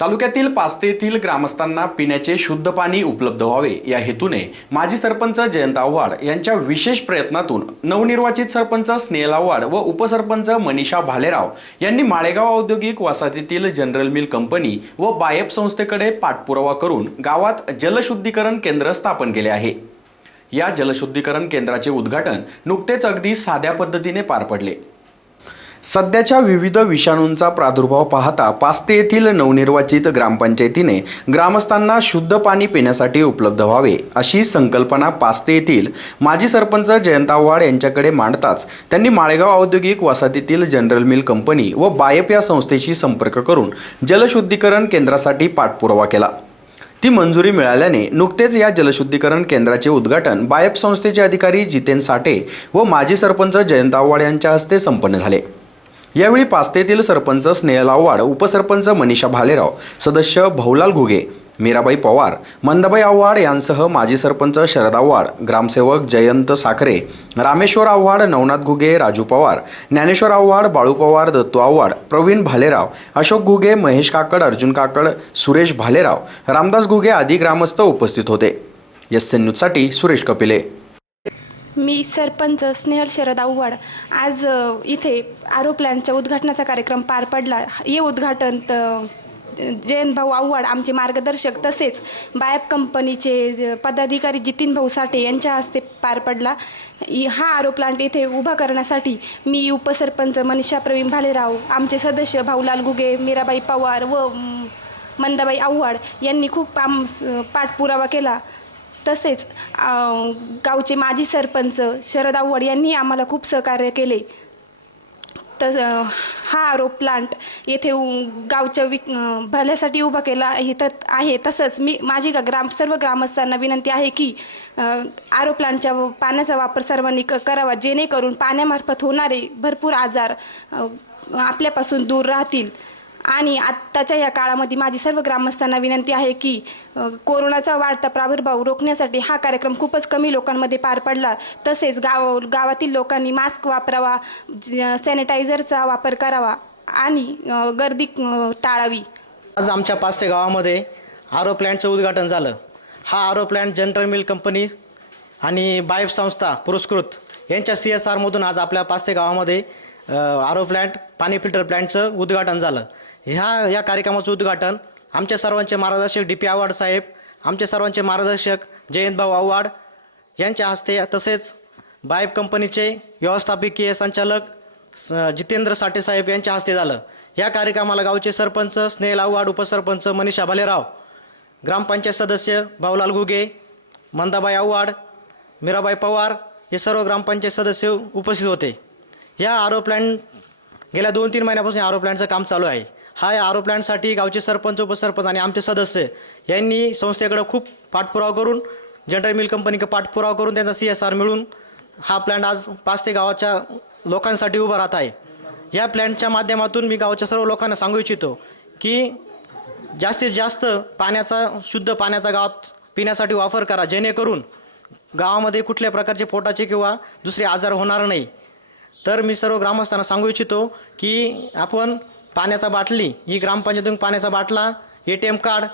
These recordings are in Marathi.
तालुक्यातील पास्ते येथील ग्रामस्थांना पिण्याचे शुद्ध पाणी उपलब्ध व्हावे या हेतूने माजी सरपंच जयंत आव्हाड यांच्या विशेष प्रयत्नातून नवनिर्वाचित सरपंच स्नेहल आव्हाड व उपसरपंच मनीषा भालेराव यांनी माळेगाव औद्योगिक वसाहतीतील जनरल मिल कंपनी व बायप संस्थेकडे पाठपुरावा करून गावात जलशुद्धीकरण केंद्र स्थापन केले आहे। या जलशुद्धीकरण केंद्राचे उद्घाटन नुकतेच अगदी साध्या पद्धतीने पार पडले। सध्याच्या विविध विषाणूंचा प्रादुर्भाव पाहता पास्ते येथील नवनिर्वाचित ग्रामपंचायतीने ग्रामस्थांना शुद्ध पाणी पिण्यासाठी उपलब्ध व्हावे अशी संकल्पना पास्ते येथील माजी सरपंच जयंत आव्हाड यांच्याकडे मांडताच त्यांनी माळेगाव औद्योगिक वसाहतीतील जनरल मिल कंपनी व बायप या संस्थेशी संपर्क करून जलशुद्धीकरण केंद्रासाठी पाठपुरावा केला। ती मंजुरी मिळाल्याने नुकतेच या जलशुद्धीकरण केंद्राचे उद्घाटन बायप संस्थेचे अधिकारी जितेन साठे व माजी सरपंच जयंत आव्हाड यांच्या हस्ते संपन्न झाले। यावेळी पास्तेतील सरपंच स्नेहल आव्हाड, उपसरपंच मनीषा भालेराव, सदस्य भाऊलाल घुगे, मीराबाई पवार, मंदाबाई आव्हाड यांसह माजी सरपंच शरद आव्हाड, ग्रामसेवक जयंत साखरे, रामेश्वर आव्हाड, नवनाथ घुगे, राजू पवार, ज्ञानेश्वर आव्हाड, बाळू पवार, दत्तू आव्हाड, प्रवीण भालेराव, अशोक घुगे, महेश काकड, अर्जुन काकड, सुरेश भालेराव, रामदास घुगे आदी ग्रामस्थ उपस्थित होते। SN न्यूजसाठी सुरेश कपिले। मी सरपंच स्नेहल शरद आव्हाड आज इथे आरो प्लॅनच्या उद्घाटनाचा कार्यक्रम पार पडला। हे उद्घाटन जयंत भाऊ आव्हाड आमचे मार्गदर्शक तसेच बायप कंपनीचे पदाधिकारी जितेन भाऊ साठे यांच्या हस्ते पार पडला। हा आरो प्लांट इथे उभा करण्यासाठी मी उपसरपंच मनीषा प्रवीण भालेराव, आमचे सदस्य भाऊलाल घुगे, मीराबाई पवार व मंदाबाई आव्हाड यांनी खूप पाठपुरावा केला। तसेच गावचे माजी सरपंच शरद आव्हाड यांनी आम्हाला खूप सहकार्य केले। हा आरो प्लांट येथे गावच्या भल्यासाठी उभा केला आहे। तसंच माझी सर्व ग्रामस्थांना विनंती आहे की आरो प्लांटच्या पाण्याचा वापर सर्वांनी करावा, जेणेकरून पाण्यामार्फत होणारे भरपूर आजार आपल्यापासून दूर राहतील। आणि आत्ताच्या या काळामध्ये माझी सर्व ग्रामस्थांना विनंती आहे की कोरोनाचा वाढता प्रादुर्भाव रोखण्यासाठी हा कार्यक्रम खूपच कमी लोकांमध्ये पार पडला। तसेच गावातील लोकांनी मास्क वापरावा, सॅनिटायझरचा वापर करावा आणि गर्दी टाळावी। आज आमच्या पास्ते गावामध्ये आरो प्लॅंटचं उद्घाटन झालं। हा आरो प्लॅंट जनरल मिल कंपनी आणि बायप संस्था पुरस्कृत यांच्या CSR मधून आज आपल्या पास्ते गावामध्ये आरो प्लॅंट पाणी फिल्टर प्लॅंटचं उद्घाटन झालं। या कार्यक्रमाचं उद्घाटन आमच्या सर्वांचे मार्गदर्शक DP आव्हाड साहेब, आमचे सर्वांचे मार्गदर्शक जयंत भाऊ आव्हाड यांच्या हस्ते, तसेच बायप कंपनीचे व्यवस्थापकीय संचालक जितेंद्र साठे साहेब यांच्या हस्ते झालं। या कार्यक्रमाला गावचे सरपंच स्नेहल आव्हाड, उपसरपंच मनीषा भालेराव, ग्रामपंचायत सदस्य भाऊलाल घुगे, मंदाबाई आव्हाड, मीराबाई पवार हे सर्व ग्रामपंचायत सदस्य उपस्थित होते। या आरो प्लॅंट गेल्या 2-3 महिन्यापासून आरो प्लॅंटचं काम चालू आहे। हा आरो प्लॅंटसाठी गावचे सरपंच, उपसरपंच आणि आमचे सदस्य यांनी संस्थेकडे खूप पाठपुरावा करून, जनरल मिल कंपनीकडे पाठपुरावा करून त्यांचा CSR मिळून हा प्लॅंट आज पास्ते गावाच्या लोकांसाठी उभा राहत आहे। या प्लॅंटच्या माध्यमातून मी गावाच्या सर्व लोकांना सांगू इच्छितो की जास्तीत जास्त शुद्ध पाण्याचा गावात पिण्यासाठी वापर करा, जेणेकरून गावामध्ये कुठल्या प्रकारचे पोटाचे किंवा दुसरे आजार होणार नाही। तर मी सर्व ग्रामस्थांना सांगू इच्छितो की आपण पाण्याचा बाटली ही ग्रामपंचायतीतून पाण्याचा बाटला, ATM कार्ड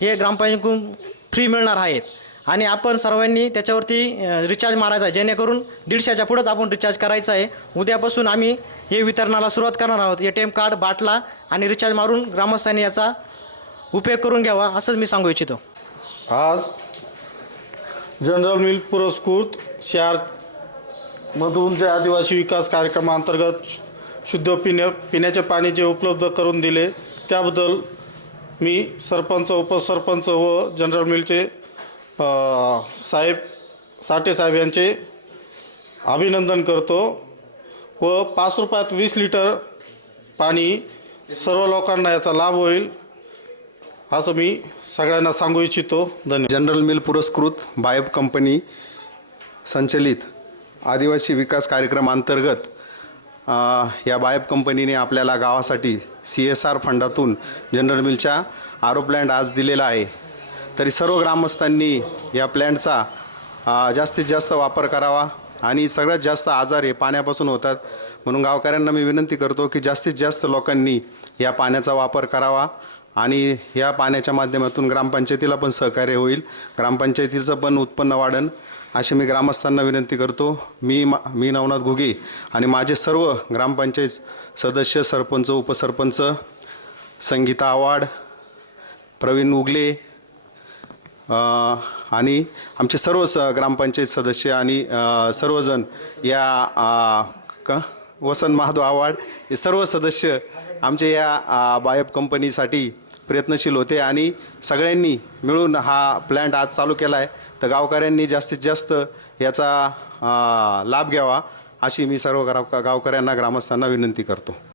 हे ग्रामपंचायतीतून फ्री मिळणार आहेत आणि आपण सर्वांनी त्याच्यावरती रिचार्ज मारायचा आहे, जेणेकरून 150च्या पुढेच आपण रिचार्ज करायचा आहे। उद्यापासून आम्ही हे वितरणाला सुरुवात करणार आहोत। ATM कार्ड, बाटला आणि रिचार्ज मारून ग्रामस्थांनी याचा उपयोग करून घ्यावा असंच मी सांगू इच्छितो। आज जनरल मिल पुरस्कृत शहर मधून जे आदिवासी विकास कार्यक्रमांतर्गत शुद्ध पिण्याचे पाणी जे उपलब्ध करून दिले त्याबद्दल मी सरपंच, उपसरपंच व जनरल मिलचे साहेब साठे साहेब यांचे अभिनंदन करतो व 5 रुपयात 20 लिटर पाणी सर्व लोकांना याचा लाभ होईल असं मी सगळ्यांना सांगू इच्छितो। धन्यवाद। जनरल मिल पुरस्कृत बायप कंपनी संचलित आदिवासी विकास कार्यक्रम अंतर्गत या बायप कंपनीने आपल्याला गावासाठी CSR फंडातून जनरल मिलच्या आरो प्लॅंट आज दिलेला आहे। तरी सर्व ग्रामस्थांनी या प्लॅंटचा जास्तीत जास्त वापर करावा आणि सगळ्यात जास्त आजार हे पाण्यापासून होतात, म्हणून गावकऱ्यांना मी विनंती करतो की जास्तीत जास्त लोकांनी या पाण्याचा वापर करावा आणि या पाण्याच्या माध्यमातून ग्रामपंचायतीला पण सहकार्य होईल, ग्रामपंचायतीचं पण उत्पन्न वाढेल अशी मी ग्रामस्थांना विनंती करतो. मी नवनाथ घुगे आणि माझे सर्व ग्रामपंचायत सदस्य, सरपंच, उपसरपंच, संगीता आव्हाड, प्रवीण उगले आणि आमचे सर्व ग्रामपंचायत सदस्य आणि सर्वजण या वसंत महादेव आव्हाड हे सर्व सदस्य आमच्या या बायप कंपनीसाठी प्रयत्नशील होते आणि सगळ्यांनी मिळून हा प्लॅन्ट आज चालू केला आहे. तर गावकऱ्यांनी जास्तीत जास्त याचा लाभ घ्यावा अशी मी सर्व गावकऱ्यांना, ग्रामस्थांना विनंती करतो.